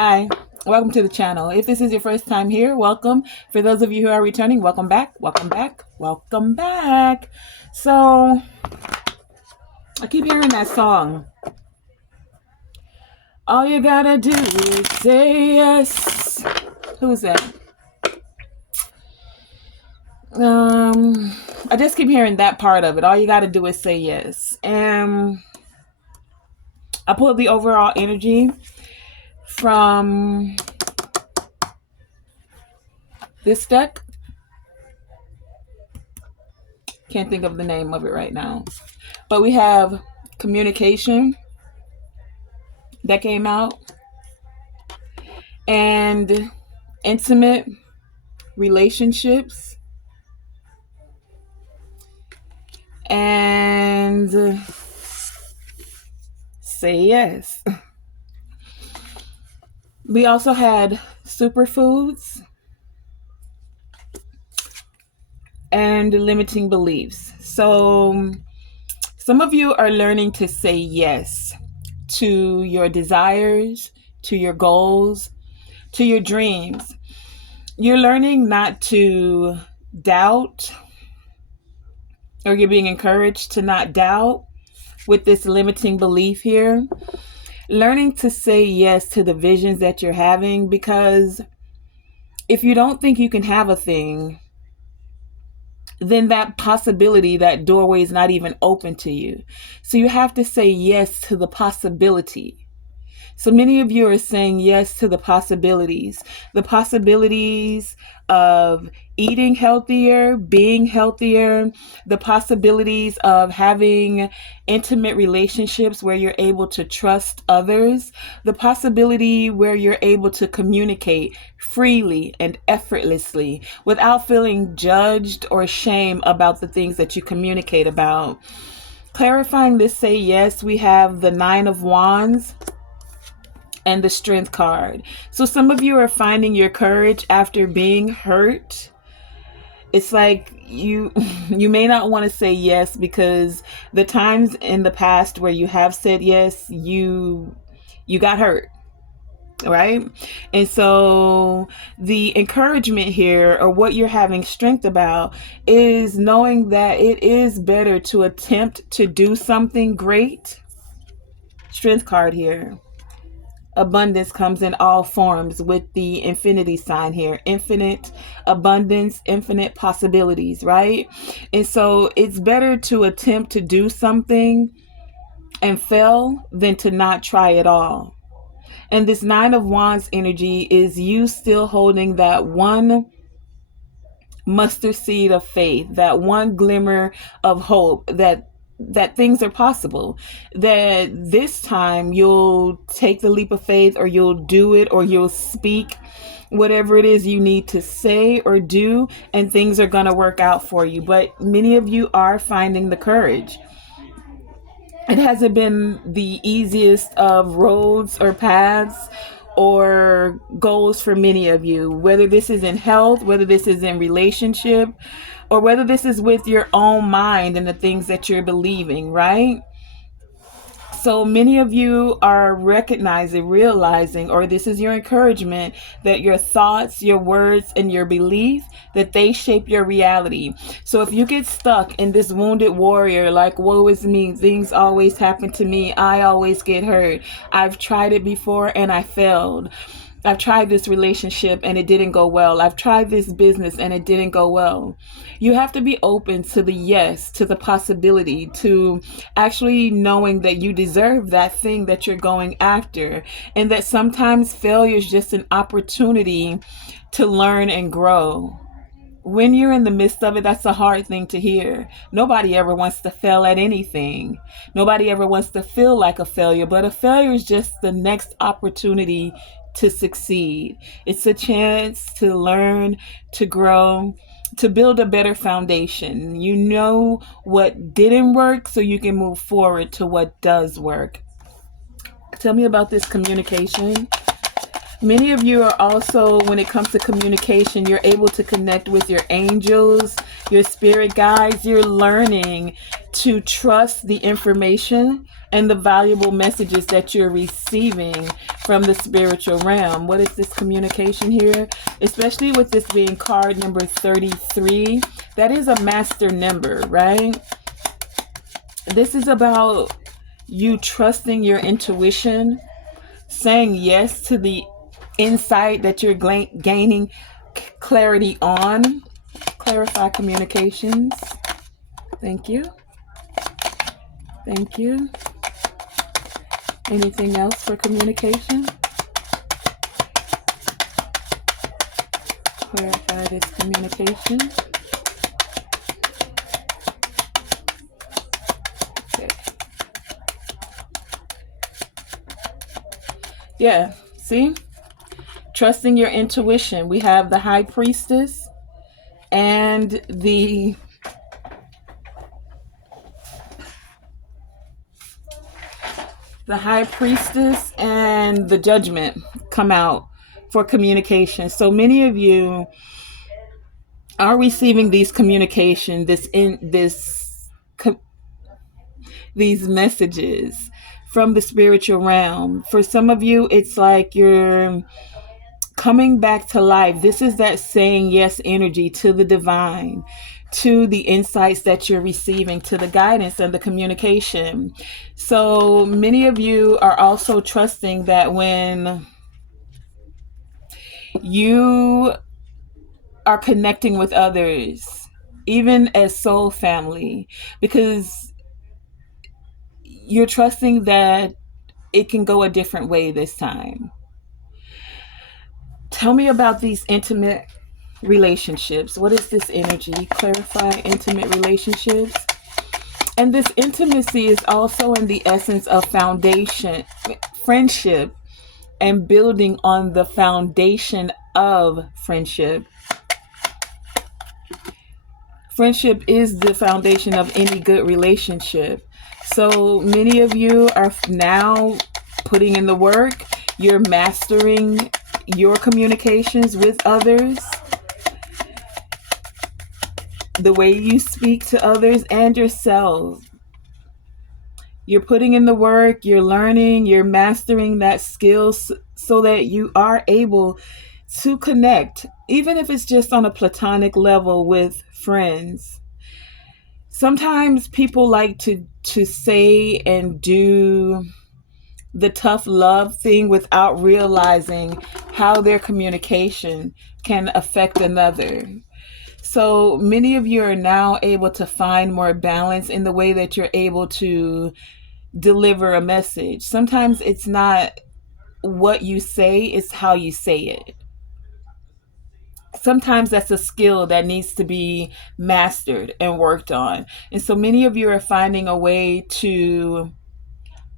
Hi, welcome to the channel. If this is your first time here, welcome. For those of you who are returning, welcome back, welcome back, welcome back. So, I keep hearing that song. All you gotta do is say yes. Who's that? I just keep hearing that part of it. All you gotta do is say yes. And I pulled the overall energy from this deck. Can't think of the name of it right now. But we have communication that came out, and intimate relationships, and say yes. We also had superfoods and limiting beliefs. So some of you are learning to say yes to your desires, to your goals, to your dreams. You're learning not to doubt, or you're being encouraged to not doubt with this limiting belief here. Learning to say yes to the visions that you're having, because if you don't think you can have a thing, then that possibility, that doorway is not even open to you. So you have to say yes to the possibility. So many of you are saying yes to the possibilities of eating healthier, being healthier, the possibilities of having intimate relationships where you're able to trust others, the possibility where you're able to communicate freely and effortlessly without feeling judged or shame about the things that you communicate about. Clarifying this say yes, we have the 9 of Wands and the Strength card. So some of you are finding your courage after being hurt. It's like you may not want to say yes, because the times in the past where you have said yes, you got hurt, right? And so the encouragement here, or what you're having strength about, is knowing that it is better to attempt to do something great. Strength card here. Abundance comes in all forms with the infinity sign here. Infinite abundance, infinite possibilities, right? And so it's better to attempt to do something and fail than to not try at all. And this 9 of Wands energy is you still holding that one mustard seed of faith, that one glimmer of hope that things are possible, that this time you'll take the leap of faith, or you'll do it, or you'll speak whatever it is you need to say or do, and things are going to work out for you. But many of you are finding the courage. It hasn't been the easiest of roads or paths or goals for many of you, whether this is in health, whether this is in relationship, or whether this is with your own mind and the things that you're believing, right? So many of you are realizing, or this is your encouragement, that your thoughts, your words, and your belief, that they shape your reality. So if you get stuck in this wounded warrior, like, woe is me, things always happen to me, I always get hurt, I've tried it before and I failed, I've tried this relationship and it didn't go well, I've tried this business and it didn't go well. You have to be open to the yes, to the possibility, to actually knowing that you deserve that thing that you're going after, and that sometimes failure is just an opportunity to learn and grow. When you're in the midst of it, that's a hard thing to hear. Nobody ever wants to fail at anything. Nobody ever wants to feel like a failure, but a failure is just the next opportunity to succeed. It's a chance to learn, to grow, to build a better foundation. You know what didn't work, so you can move forward to what does work. Tell me about this communication. Many of you are also, when it comes to communication, you're able to connect with your angels, your spirit guides. You're learning to trust the information and the valuable messages that you're receiving from the spiritual realm. What is this communication here? Especially with this being card number 33. That is a master number, right? This is about you trusting your intuition, saying yes to the insight that you're gaining clarity on. Clarify communications. Thank you. Thank you. Anything else for communication? Clarify this communication. Okay. Yeah, see? Trusting your intuition. We have the High Priestess and the High Priestess and the Judgment come out for communication. So many of you are receiving these communication, these messages from the spiritual realm. For some of you, it's like you're coming back to life. This is that saying yes energy to the divine, to the insights that you're receiving, to the guidance and the communication. So many of you are also trusting that when you are connecting with others, even as soul family, because you're trusting that it can go a different way this time. Tell me about these intimate relationships. What is this energy? Clarify intimate relationships. And this intimacy is also in the essence of foundation, friendship, and building on the foundation of friendship. Friendship is the foundation of any good relationship. So many of you are now putting in the work. You're mastering your communications with others, the way you speak to others and yourself. You're putting in the work, you're learning, you're mastering that skill so that you are able to connect, even if it's just on a platonic level with friends. Sometimes people like to say and do the tough love thing without realizing how their communication can affect another. So many of you are now able to find more balance in the way that you're able to deliver a message. Sometimes it's not what you say, it's how you say it. Sometimes that's a skill that needs to be mastered and worked on. And so many of you are finding a way to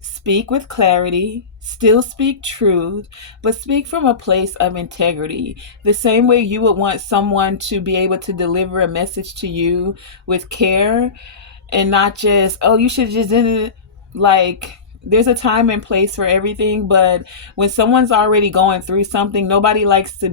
speak with clarity, still speak truth, but speak from a place of integrity. The same way you would want someone to be able to deliver a message to you with care and not just, oh, you should just, like, there's a time and place for everything. But when someone's already going through something, nobody likes to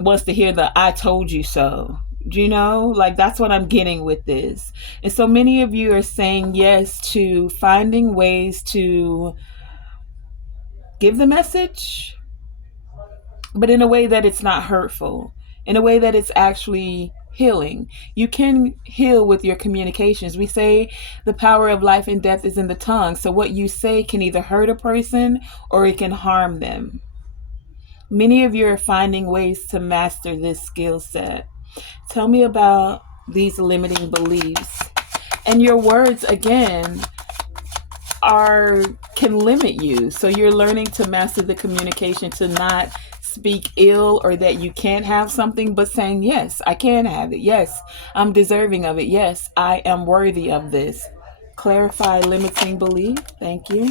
wants to hear the I told you so. Do you know? Like, that's what I'm getting with this. And so many of you are saying yes to finding ways to give the message, but in a way that it's not hurtful, in a way that it's actually healing. You can heal with your communications. We say the power of life and death is in the tongue. So what you say can either hurt a person or it can harm them. Many of you are finding ways to master this skill set. Tell me about these limiting beliefs. And your words, again, can limit you. So you're learning to master the communication to not speak ill or that you can't have something, but saying, yes, I can have it. Yes, I'm deserving of it. Yes, I am worthy of this. Clarify limiting belief. Thank you.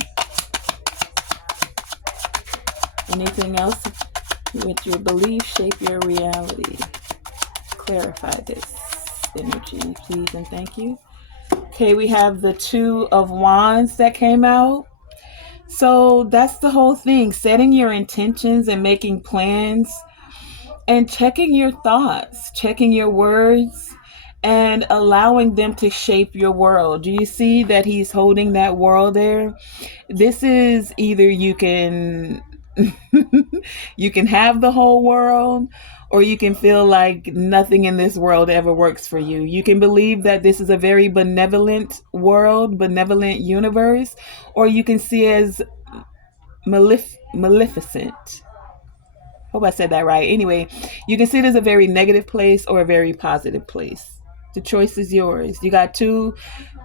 Anything else with your belief shape your reality? Clarify this energy, please, and thank you. Okay, we have the Two of Wands that came out. So that's the whole thing, setting your intentions and making plans and checking your thoughts, checking your words, and allowing them to shape your world. Do you see that he's holding that world there? This is either you can you can have the whole world, or you can feel like nothing in this world ever works for you. You can believe that this is a very benevolent world, benevolent universe, or you can see it as maleficent. Hope I said that right. Anyway, you can see it as a very negative place or a very positive place. The choice is yours. You got two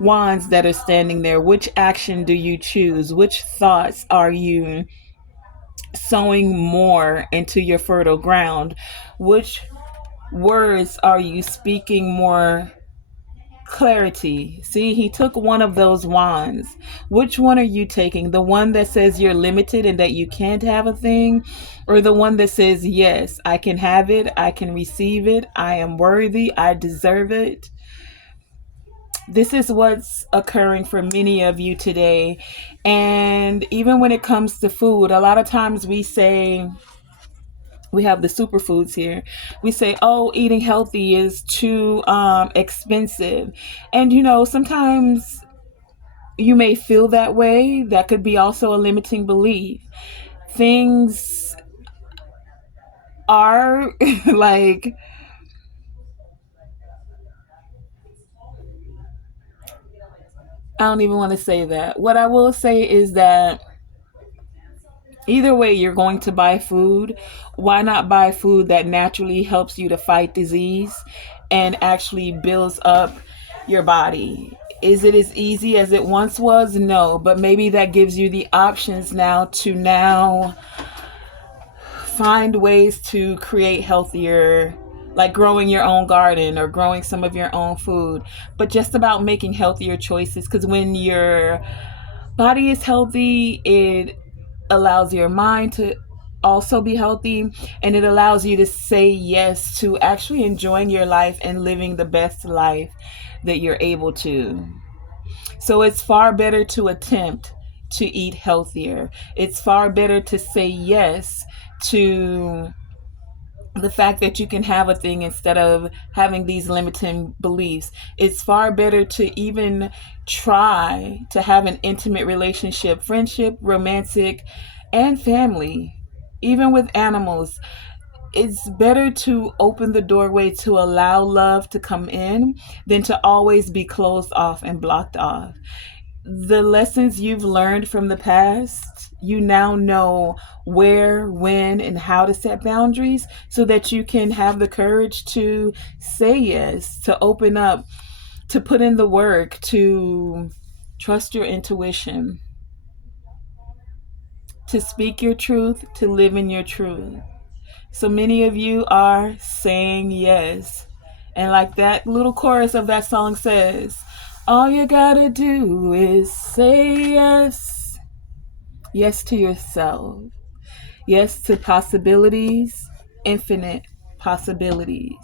wands that are standing there. Which action do you choose? Which thoughts are you sowing more into your fertile ground? Which words are you speaking more clarity? See, he took one of those wands. Which one are you taking? The one that says you're limited and that you can't have a thing? Or the one that says, yes, I can have it, I can receive it, I am worthy, I deserve it? This is what's occurring for many of you today. And even when it comes to food, a lot of times we say, we have the superfoods here. We say, oh, eating healthy is too expensive. And, sometimes you may feel that way. That could be also a limiting belief. Things are like, I don't even want to say that. What I will say is that either way, you're going to buy food. Why not buy food that naturally helps you to fight disease and actually builds up your body? Is it as easy as it once was? No, but maybe that gives you the options now to find ways to create healthier, like growing your own garden or growing some of your own food, but just about making healthier choices. Because when your body is healthy, it allows your mind to also be healthy, and it allows you to say yes to actually enjoying your life and living the best life that you're able to. So it's far better to attempt to eat healthier. It's far better to say yes to the fact that you can have a thing instead of having these limiting beliefs. It's far better to even try to have an intimate relationship, friendship, romantic, and family, even with animals. It's better to open the doorway to allow love to come in than to always be closed off and blocked off. The lessons you've learned from the past, you now know where, when, and how to set boundaries so that you can have the courage to say yes, to open up, to put in the work, to trust your intuition, to speak your truth, to live in your truth. So many of you are saying yes. And like that little chorus of that song says, all you gotta do is say yes. Yes to yourself. Yes to possibilities, infinite possibilities.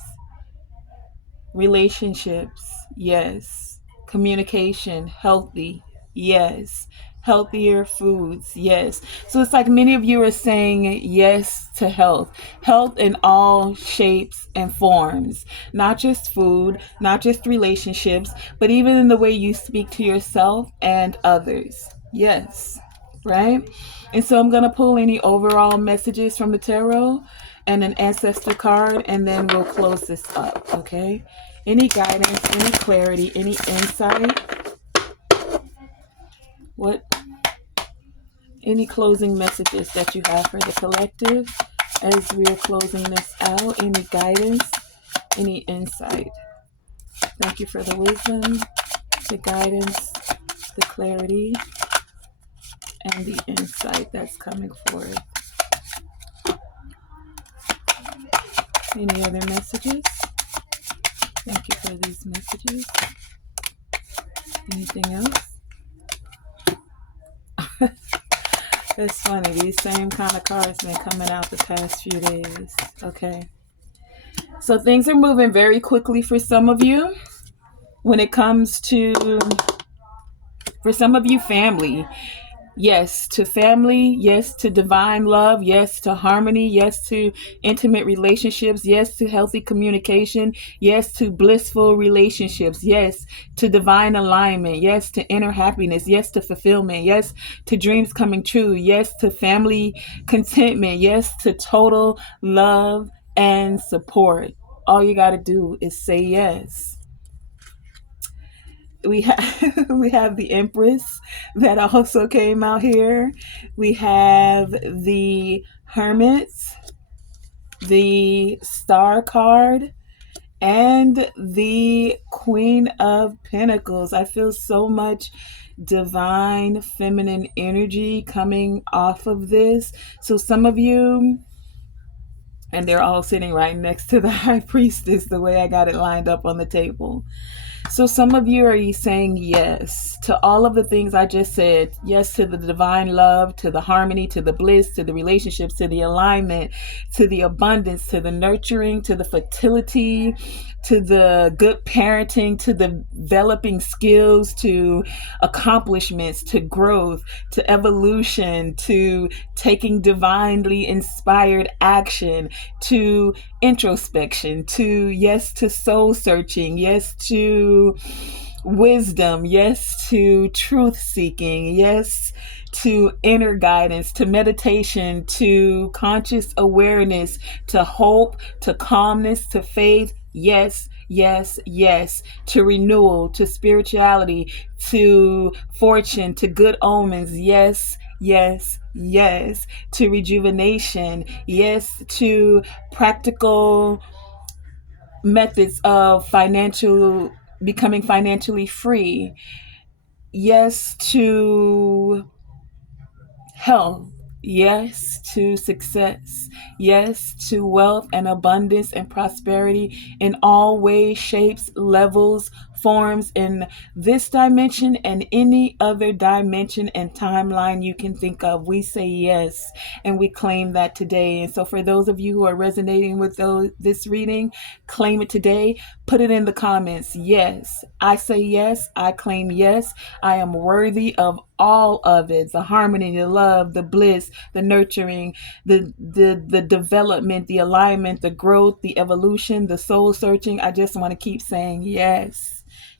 Relationships, yes. Communication, healthy, yes. Healthier foods, yes. So it's like many of you are saying yes to health. Health in all shapes and forms. Not just food, not just relationships, but even in the way you speak to yourself and others. Yes. Right? And so I'm going to pull any overall messages from the tarot and an ancestor card, and then we'll close this up, okay? Any guidance, any clarity, any insight? What? Any closing messages that you have for the collective as we are closing this out? Any guidance, any insight? Thank you for the wisdom, the guidance, the clarity, and the insight that's coming forth. Any other messages? Thank you for these messages. Anything else? It's funny, these same kind of cards been coming out the past few days. Okay. So things are moving very quickly for some of you. When it comes to, for some of you, family. Yes to family. Yes to divine love. Yes to harmony. Yes to intimate relationships. Yes to healthy communication. Yes to blissful relationships. Yes to divine alignment. Yes to inner happiness. Yes to fulfillment. Yes to dreams coming true. Yes to family contentment. Yes to total love and support. All you got to do is say yes. We have we have the Empress that also came out here. We have the Hermits, the Star card, and the Queen of Pentacles. I feel so much divine feminine energy coming off of this. So some of you, and they're all sitting right next to the High Priestess, the way I got it lined up on the table. So some of you are saying yes to all of the things I just said. Yes to the divine love, to the harmony, to the bliss, to the relationships, to the alignment, to the abundance, to the nurturing, to the fertility, to the good parenting, to the developing skills, to accomplishments, to growth, to evolution, to taking divinely inspired action, to introspection, to yes to soul searching, yes to wisdom, yes to truth seeking, yes to inner guidance, to meditation, to conscious awareness, to hope, to calmness, to faith. Yes, yes, yes. To renewal, to spirituality, to fortune, to good omens. Yes, yes, yes. To rejuvenation. Yes, to practical methods of financial becoming financially free. Yes to health. Yes to success. Yes to wealth and abundance and prosperity in all ways, shapes, levels, forms in this dimension and any other dimension and timeline you can think of. We say yes and we claim that today. And so for those of you who are resonating with this reading, claim it today. Put it in the comments. Yes, I say yes. I claim yes. I am worthy of all of it: the harmony, the love, the bliss, the nurturing, the development, the alignment, the growth, the evolution, the soul searching. I just want to keep saying yes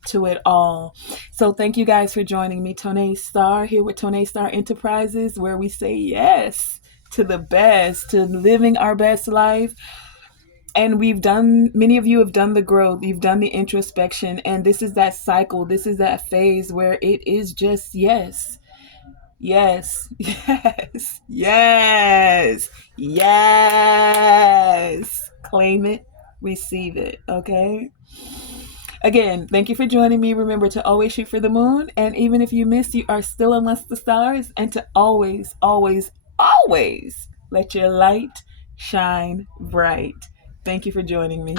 to it all. So thank you guys for joining me. Tonae Star here with Tonae Star Enterprises, where we say yes to the best, to living our best life. And many of you have done the growth, you've done the introspection, and this is that cycle, this is that phase where it is just yes. Yes, yes, yes, yes. Claim it, receive it, okay? Again, thank you for joining me. Remember to always shoot for the moon, and even if you miss, you are still amongst the stars, and to always, always, always let your light shine bright. Thank you for joining me.